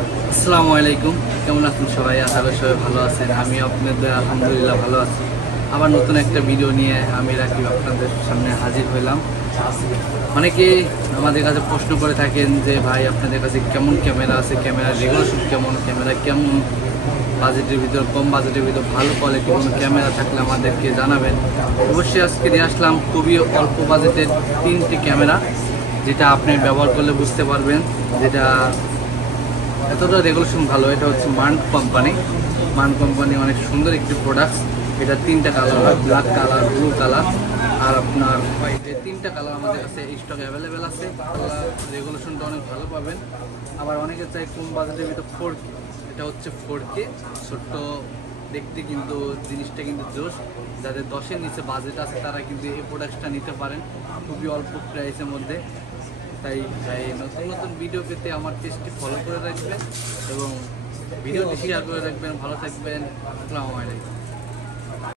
আসসালামু আলাইকুম, কেমন আছেন সবাই? আশা করি সবাই ভালো আছেন। আমি আপনাদের আলহামদুলিল্লাহ ভালো আছি। আবার নতুন একটা ভিডিও নিয়ে আমি রাকিব আপনাদের সামনে হাজির হইলাম। অনেকে আমাদের কাছে প্রশ্ন করে থাকেন যে ভাই আপনাদের কাছে কেমন ক্যামেরা আছে, ক্যামেরার রেগুলেশন কেমন, ক্যামেরা কেমন বাজেটের ভিতর, কম বাজেটের ভিতর ভালো কোয়ালিটি কোনো ক্যামেরা থাকলে আমাদেরকে জানাবেন। অবশ্যই আজকে নিয়ে আসলাম খুবই অল্প বাজেটের 3টি ক্যামেরা, যেটা আপনি ব্যবহার করলে বুঝতে পারবেন যেটা এতটা রেগুলেশন ভালো। এটা হচ্ছে মান কোম্পানি অনেক সুন্দর একটি প্রোডাক্ট। এটা 3টা কালার হয়, ব্ল্যাক কালার, ব্লু কালার আর আপনার হোয়াইট। এই 3টা কালার আমাদের কাছে স্টক অ্যাভেলেবেল আছে। রেগুলেশনটা অনেক ভালো পাবেন। আবার অনেকে চাই কম বাজেটের ভিতর 4K। এটা হচ্ছে 4K, ছোট্ট দেখতে, কিন্তু জিনিসটা কিন্তু জোশ। যাদের 10-এর নিচে বাজেট আছে তারা কিন্তু এই প্রোডাক্টটা নিতে পারেন খুবই অল্প প্রাইসের মধ্যে। তাই নতুন নতুন ভিডিও পেতে আমার পেজটি ফলো করে রাখবেন এবং ভিডিওটি শেয়ার করে রাখবেন। ভালো থাকবেন। আসসালামু আলাইকুম।